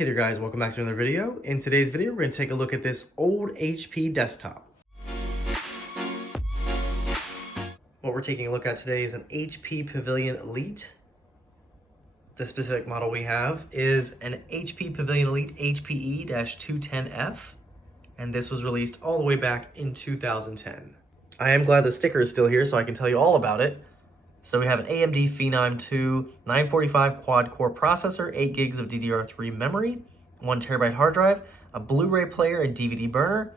Hey there guys, welcome back to another video. In today's video, we're going to take a look at this old HP desktop. What we're taking a look at today is an HP Pavilion Elite. The specific model we have is an HP Pavilion Elite HPE-210f, and this was released all the way back in 2010. I am glad the sticker is still here so I can tell you all about it. So we have an AMD Phenom II 945 quad-core processor, 8 gigs of DDR3 memory, 1 terabyte hard drive, a Blu-ray player and DVD burner,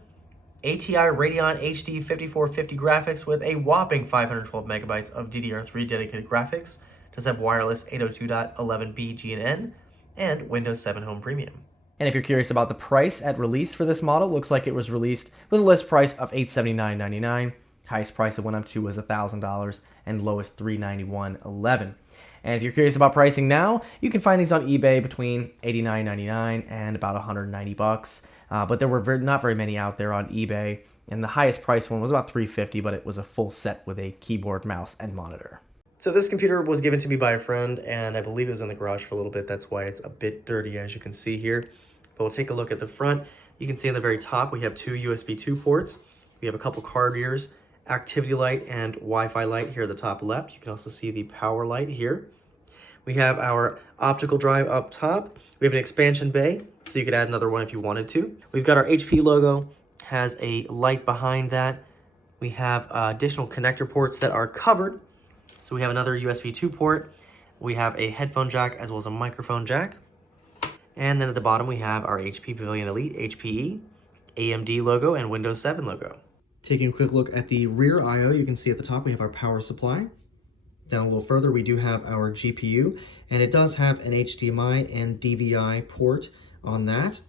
ATI Radeon HD-5450 graphics with a whopping 512 megabytes of DDR3 dedicated graphics, does have wireless 802.11b G&N, and Windows 7 Home Premium. And if you're curious about the price at release for this model, looks like it was released with a list price of $879.99. Highest price it went up to was $1,000 and lowest $391.11. And if you're curious about pricing now, you can find these on eBay between $89.99 and about $190. But there were not very many out there on eBay, and the highest price one was about $350, but it was a full set with a keyboard, mouse, and monitor. So this computer was given to me by a friend, and I believe it was in the garage for a little bit. That's why it's a bit dirty, as you can see here. But we'll take a look at the front. You can see on the very top, we have two USB 2 ports. We have a couple card readers, activity light and Wi-Fi light here at the top left. You can also see the power light here. We have our optical drive up top. We have an expansion bay, so you could add another one if you wanted to. We've got our HP logo, has a light behind that. We have additional connector ports that are covered. So we have another USB 2 port. We have a headphone jack as well as a microphone jack. And then at the bottom we have our HP Pavilion Elite HPE, AMD logo, and Windows 7 logo. Taking a quick look at the rear I/O, you can see at the top we have our power supply. Down a little further we do have our GPU, and it does have an HDMI and DVI port on that.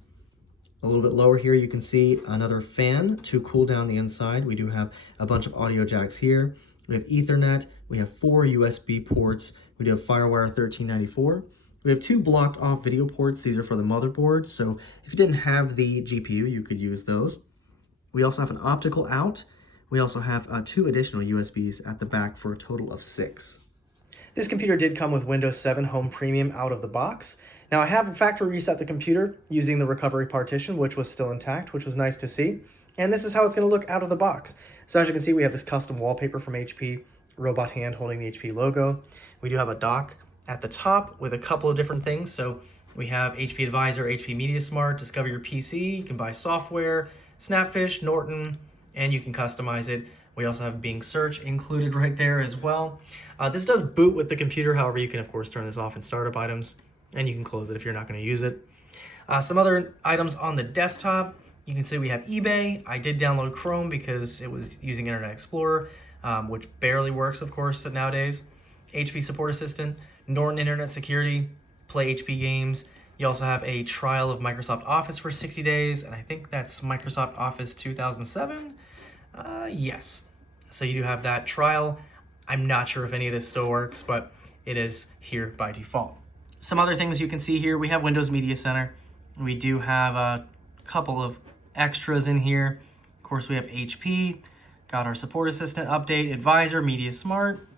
A little bit lower here you can see another fan to cool down the inside. We do have a bunch of audio jacks here. We have Ethernet, we have 4 USB ports, we do have FireWire 1394. We have 2 blocked off video ports. These are for the motherboard, so if you didn't have the GPU, you could use those. We also have an optical out. We also have 2 additional USBs at the back for a total of 6. This computer did come with Windows 7 Home Premium out of the box. Now I have factory reset the computer using the recovery partition, which was still intact, which was nice to see. And this is how it's going to look out of the box. So as you can see, we have this custom wallpaper from HP, robot hand holding the HP logo. We do have a dock at the top with a couple of different things. So we have HP Advisor, HP Media Smart, Discover Your PC, you can buy software, Snapfish, Norton, and you can customize it. We also have Bing Search included right there as well. This does boot with the computer, however you can of course turn this off in startup items, and you can close it if you're not going to use it. Some other items on the desktop, you can see we have eBay. I did download Chrome because it was using Internet Explorer, which barely works of course nowadays. HP Support Assistant, Norton Internet Security, Play HP Games. You also have a trial of Microsoft Office for 60 days, and I think that's Microsoft Office 2007? Yes. So you do have that trial. I'm not sure if any of this still works, but it is here by default. Some other things you can see here, we have Windows Media Center. We do have a couple of extras in here. Of course, we have HP, got our Support Assistant update, Advisor, Media Smart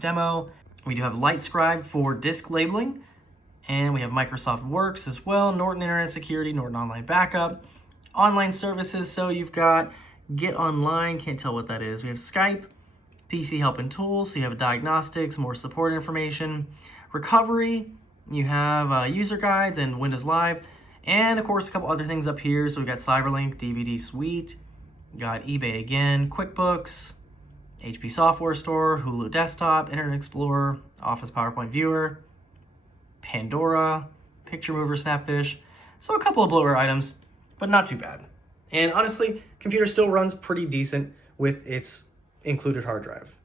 Demo. We do have LightScribe for disk labeling. And we have Microsoft Works as well, Norton Internet Security, Norton Online Backup, online services. So you've got Get Online, can't tell what that is. We have Skype, PC Help and Tools, so you have diagnostics, more support information, recovery, you have user guides and Windows Live, and of course a couple other things up here. So we've got Cyberlink, DVD Suite, got eBay again, QuickBooks, HP Software Store, Hulu Desktop, Internet Explorer, Office PowerPoint Viewer, Pandora, Picture Mover, Snapfish. So a couple of bloatware items, but not too bad. And honestly, computer still runs pretty decent with its included hard drive.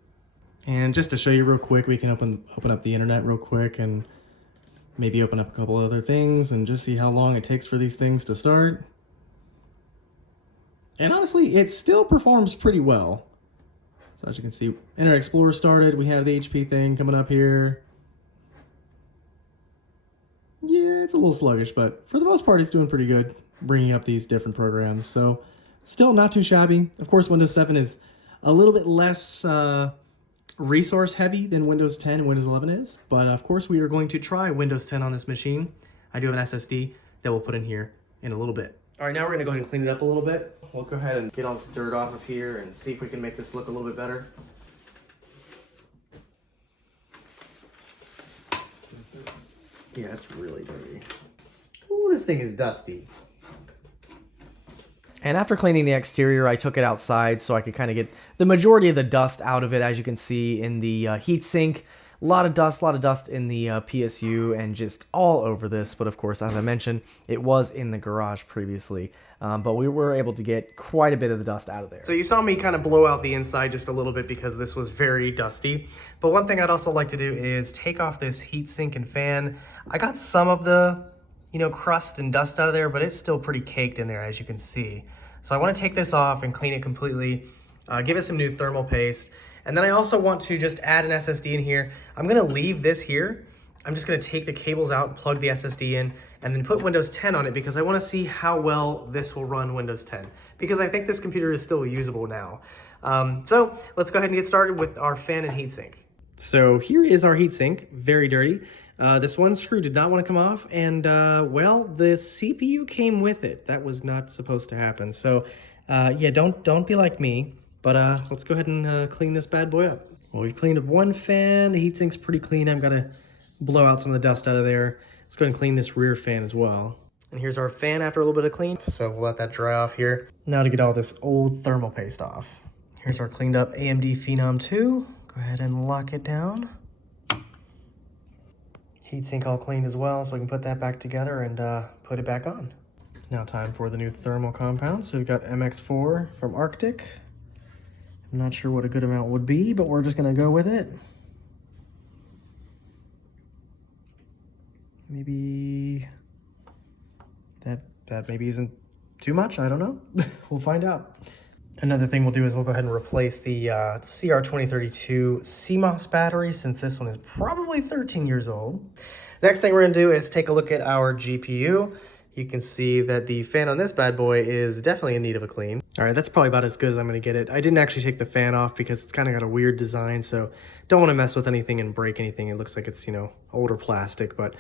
And just to show you real quick, we can open up the internet real quick and maybe open up a couple other things and just see how long it takes for these things to start. And honestly, it still performs pretty well. So as you can see, Internet Explorer started. We have the HP thing coming up here. Yeah, it's a little sluggish, but for the most part, it's doing pretty good, bringing up these different programs. So still not too shabby. Of course, Windows 7 is a little bit less resource heavy than Windows 10 and Windows 11 is. But of course, we are going to try Windows 10 on this machine. I do have an SSD that we'll put in here in a little bit. All right, now we're gonna go ahead and clean it up a little bit. We'll go ahead and get all this dirt off of here and see if we can make this look a little bit better. Yeah, it's really dirty. Ooh, this thing is dusty. And after cleaning the exterior, I took it outside so I could kind of get the majority of the dust out of it. As you can see in the heatsink, a lot of dust in the PSU and just all over this. But of course, as I mentioned, it was in the garage previously. But we were able to get quite a bit of the dust out of there. So you saw me kind of blow out the inside just a little bit because this was very dusty. But one thing I'd also like to do is take off this heatsink and fan. I got some of the, crust and dust out of there, but it's still pretty caked in there, as you can see. So I want to take this off and clean it completely, give it some new thermal paste. And then I also want to just add an SSD in here. I'm going to leave this here. I'm just going to take the cables out and plug the SSD in and then put Windows 10 on it because I want to see how well this will run Windows 10 because I think this computer is still usable now. So let's go ahead and get started with our fan and heatsink. So here is our heatsink, very dirty. This one screw did not want to come off and well, the CPU came with it. That was not supposed to happen. So yeah, don't be like me, but let's go ahead and clean this bad boy up. Well, we've cleaned up one fan. The heatsink's pretty clean. I've got to blow out some of the dust out of there. Let's go ahead and clean this rear fan as well. And here's our fan after a little bit of clean. So we'll let that dry off here. Now to get all this old thermal paste off. Here's our cleaned up AMD Phenom II. Go ahead and lock it down. Heatsink all cleaned as well, so we can put that back together and put it back on. It's now time for the new thermal compound. So we've got MX4 from Arctic. I'm not sure what a good amount would be, but we're just gonna go with it. Maybe that maybe isn't too much, I don't know. We'll find out. Another thing we'll do is we'll go ahead and replace the CR2032 CMOS battery since this one is probably 13 years old. Next thing we're gonna do is take a look at our GPU. You can see that the fan on this bad boy is definitely in need of a clean. All right, that's probably about as good as I'm gonna get it. I didn't actually take the fan off because it's kind of got a weird design, so don't wanna mess with anything and break anything. It looks like it's, older plastic, but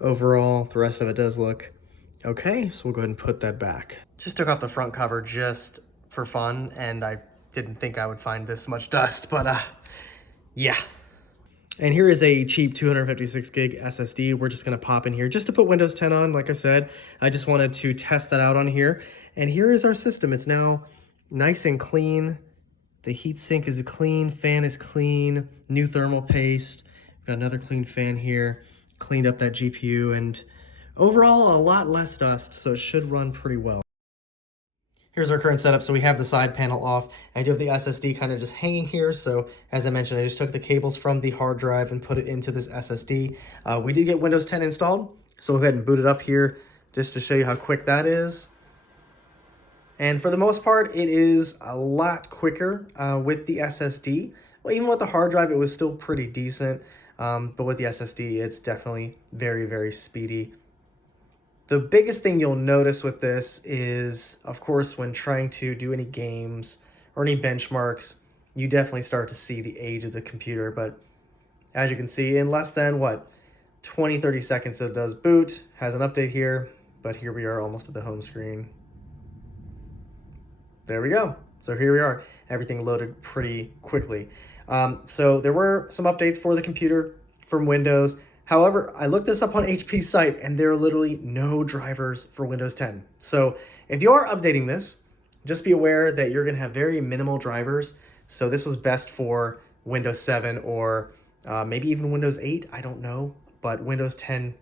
overall, the rest of it does look okay, so we'll go ahead and put that back. Just took off the front cover just for fun, and I didn't think I would find this much dust, but yeah. And here is a cheap 256 gig SSD. We're just gonna pop in here just to put Windows 10 on. Like I said, I just wanted to test that out on here. And here is our system. It's now nice and clean. The heatsink is clean, fan is clean, new thermal paste. We've got another clean fan here, cleaned up that GPU, and overall a lot less dust, so it should run pretty well. Here's our current setup. So we have the side panel off. I do have the SSD kind of just hanging here. So as I mentioned, I just took the cables from the hard drive and put it into this SSD. We did get Windows 10 installed. So we'll go ahead and boot it up here just to show you how quick that is. And for the most part, it is a lot quicker with the SSD. Well, even with the hard drive, it was still pretty decent. But with the SSD, it's definitely very, very speedy. The biggest thing you'll notice with this is, of course, when trying to do any games or any benchmarks, you definitely start to see the age of the computer. But as you can see, in less than, 20-30 seconds it does boot, has an update here, but here we are almost at the home screen. There we go. So here we are. Everything loaded pretty quickly. So there were some updates for the computer from Windows. However, I looked this up on HP's site and there are literally no drivers for Windows 10. So if you are updating this, just be aware that you're gonna have very minimal drivers. So this was best for Windows 7 or maybe even Windows 8, I don't know. But Windows 10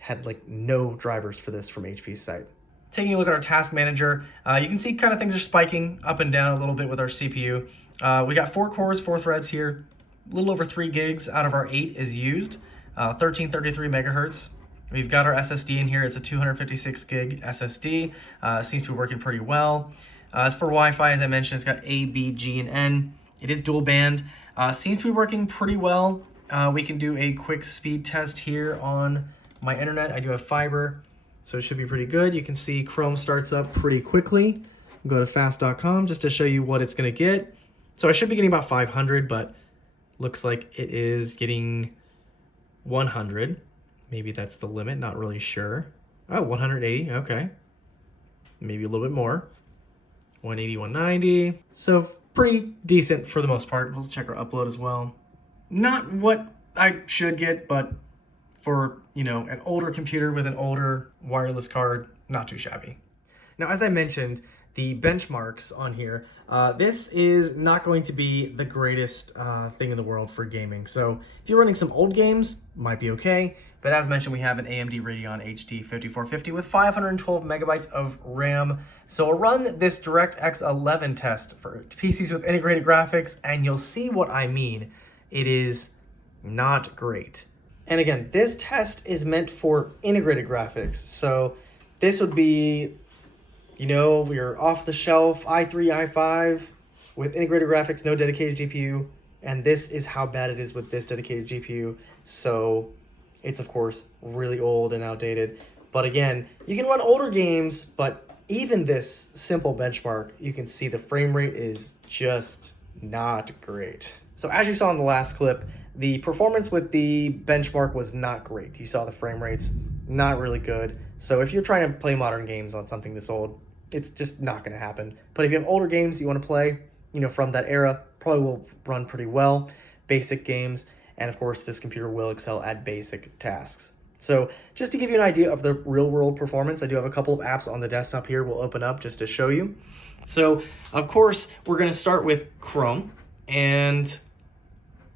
had no drivers for this from HP's site. Taking a look at our task manager, you can see kind of things are spiking up and down a little bit with our CPU. We got 4 cores, 4 threads here. A little over 3 gigs out of our 8 is used. 1333 megahertz. We've got our SSD in here. It's a 256 gig SSD. Seems to be working pretty well. As for Wi-Fi, as I mentioned, it's got A, B, G, and N. It is dual band. Seems to be working pretty well. We can do a quick speed test here on my internet. I do have fiber, so it should be pretty good. You can see Chrome starts up pretty quickly. Go to fast.com just to show you what it's gonna get. So I should be getting about 500, but looks like it is getting 100. Maybe that's the limit, not really sure. Oh, 180, okay. Maybe a little bit more. 180, 190. So pretty decent for the most part. We'll check our upload as well. Not what I should get, but for, you know, an older computer with an older wireless card, not too shabby. Now, as I mentioned, the benchmarks on here, this is not going to be the greatest thing in the world for gaming. So if you're running some old games, might be okay. But as mentioned, we have an AMD Radeon HD-5450 with 512 megabytes of RAM. So we'll run this DirectX 11 test for PCs with integrated graphics, and you'll see what I mean. It is not great. And again, this test is meant for integrated graphics. So this would be, you know, your off-the-shelf i3, i5 with integrated graphics, no dedicated GPU. And this is how bad it is with this dedicated GPU. So it's, of course, really old and outdated. But again, you can run older games, but even this simple benchmark, you can see the frame rate is just not great. So as you saw in the last clip, the performance with the benchmark was not great. You saw the frame rates, not really good. So if you're trying to play modern games on something this old, it's just not going to happen. But if you have older games you want to play, you know, from that era, probably will run pretty well. Basic games, and of course, this computer will excel at basic tasks. So just to give you an idea of the real world performance, I do have a couple of apps on the desktop here we'll open up just to show you. So of course, we're going to start with Chrome, and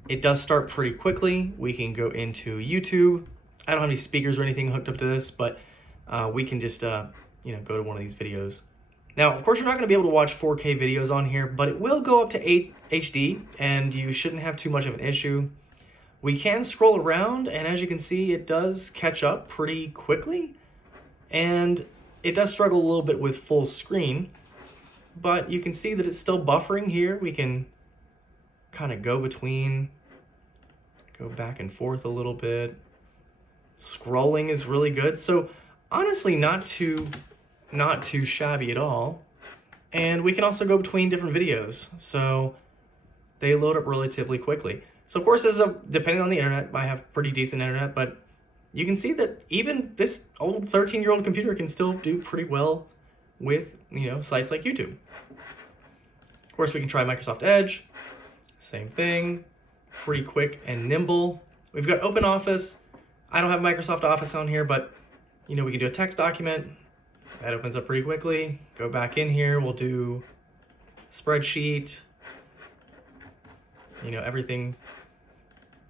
it does start pretty quickly. We can go into YouTube. I don't have any speakers or anything hooked up to this, but we can just you know, go to one of these videos. Now, of course, you're not going to be able to watch 4K videos on here, but it will go up to 8 HD, and you shouldn't have too much of an issue. We can scroll around, and as you can see, it does catch up pretty quickly, and it does struggle a little bit with full screen, but you can see that it's still buffering here. We can kind of go back and forth a little bit. Scrolling is really good, so honestly, not too shabby at all. And we can also go between different videos, so they load up relatively quickly. So of course, depending on the internet, I have pretty decent internet, but you can see that even this old 13-year-old computer can still do pretty well with, you know, sites like YouTube. Of course, we can try Microsoft Edge. Same thing, pretty quick and nimble. We've got OpenOffice. I don't have Microsoft Office on here, but you know, we can do a text document. That opens up pretty quickly. Go back in here, we'll do spreadsheet. You know, everything.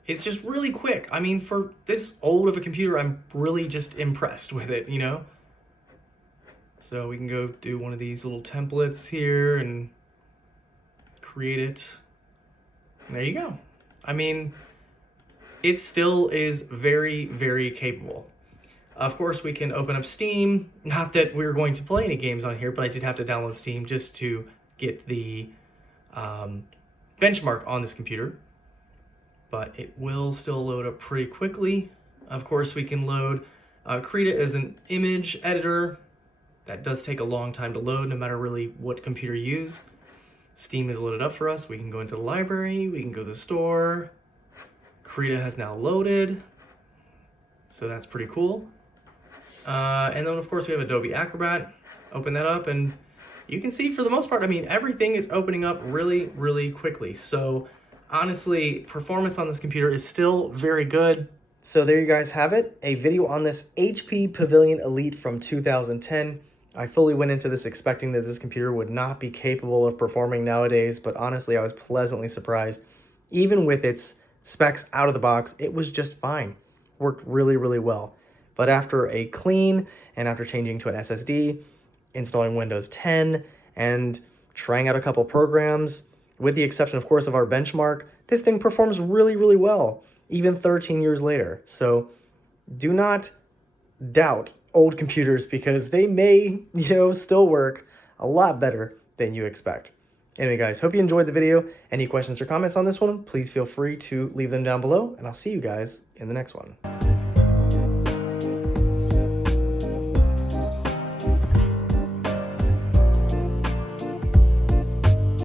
It's just really quick. I mean, for this old of a computer, I'm really just impressed with it, you know? So we can go do one of these little templates here and create it. And there you go. I mean, it still is very, very capable. Of course, we can open up Steam. Not that we're going to play any games on here, but I did have to download Steam just to get the benchmark on this computer. But it will still load up pretty quickly. Of course, we can load, create it as an image editor. That does take a long time to load, no matter really what computer you use. Steam is loaded up for us. We can go into the library. We can go to the store. Krita has now loaded. So that's pretty cool. And then, of course, we have Adobe Acrobat. Open that up, and you can see, for the most part, I mean, everything is opening up really, really quickly. So honestly, performance on this computer is still very good. So there you guys have it, a video on this HP Pavillion Elite from 2010. I fully went into this expecting that this computer would not be capable of performing nowadays, but honestly, I was pleasantly surprised. Even with its specs out of the box, it was just fine. Worked really, really well. But after a clean, and after changing to an SSD, installing Windows 10, and trying out a couple programs, with the exception, of course, of our benchmark, this thing performs really, really well, even 13 years later. So do not doubt old computers, because they may, you know, still work a lot better than you expect. Anyway, guys, hope you enjoyed the video. Any questions or comments on this one, please feel free to leave them down below, and I'll see you guys in the next one.